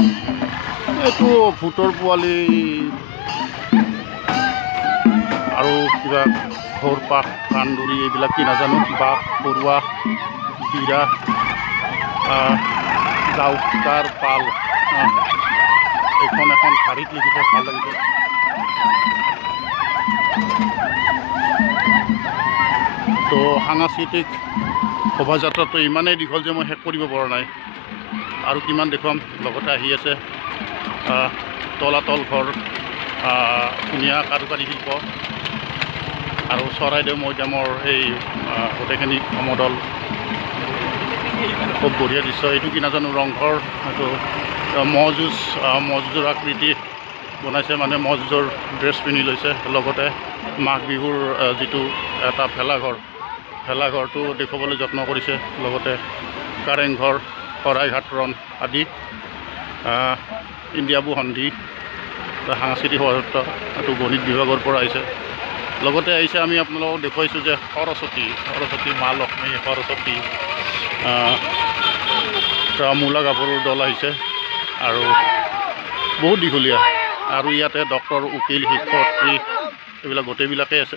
এইটো ভূতৰ পোৱালি আৰু কিবা ঘৰপাক কান্দুৰি এইবিলাক কি নাজানো, বাঘ পৰুৱা বিৰা জাউকাৰ পাল এইখন এখন শাৰীত লিখিছে, ভাল লাগিছে। তো সাংস্কৃতিক শোভাযাত্ৰাটো ইমানেই দীঘল যে মই শেষ কৰিব পৰা নাই, আৰু কিমান দেখুৱাম। লগতে আহি আছে তলাতল ঘৰ, ধুনীয়া কাৰুকাৰী শিল্প আৰু চৰাইদেউ মৈদামৰ এই গোটেইখিনি সমদল, খুব বঢ়িয়া দৃশ্য। এইটো কি নাজানো, ৰংঘৰ, এইটো ম'হযুঁজৰ আকৃতি বনাইছে, মানে ম'হযুঁজৰ ড্ৰেছ পিন্ধি লৈছে। লগতে মাঘ বিহুৰ যিটো এটা ভেলাঘৰটো দেখুৱাবলৈ যত্ন কৰিছে। লগতে কাৰেংঘৰ, শৰাইঘাট ৰণ আদি, ইণ্ডিয়াবু সন্ধি, সাংস্কৃতিক শোভাযাত্ৰা, এইটো গণিত বিভাগৰ পৰা আহিছে। লগতে আহিছে, আমি আপোনালোকক দেখুৱাইছোঁ যে সৰস্বতী মা লক্ষ্মী, সৰস্বতী মূলা কাপোৰৰ দল আহিছে আৰু বহুত দীঘলীয়া। আৰু ইয়াতে ডক্তৰ, উকিল, শিক্ষয়িত্ৰী এইবিলাক গোটেইবিলাকেই আছে।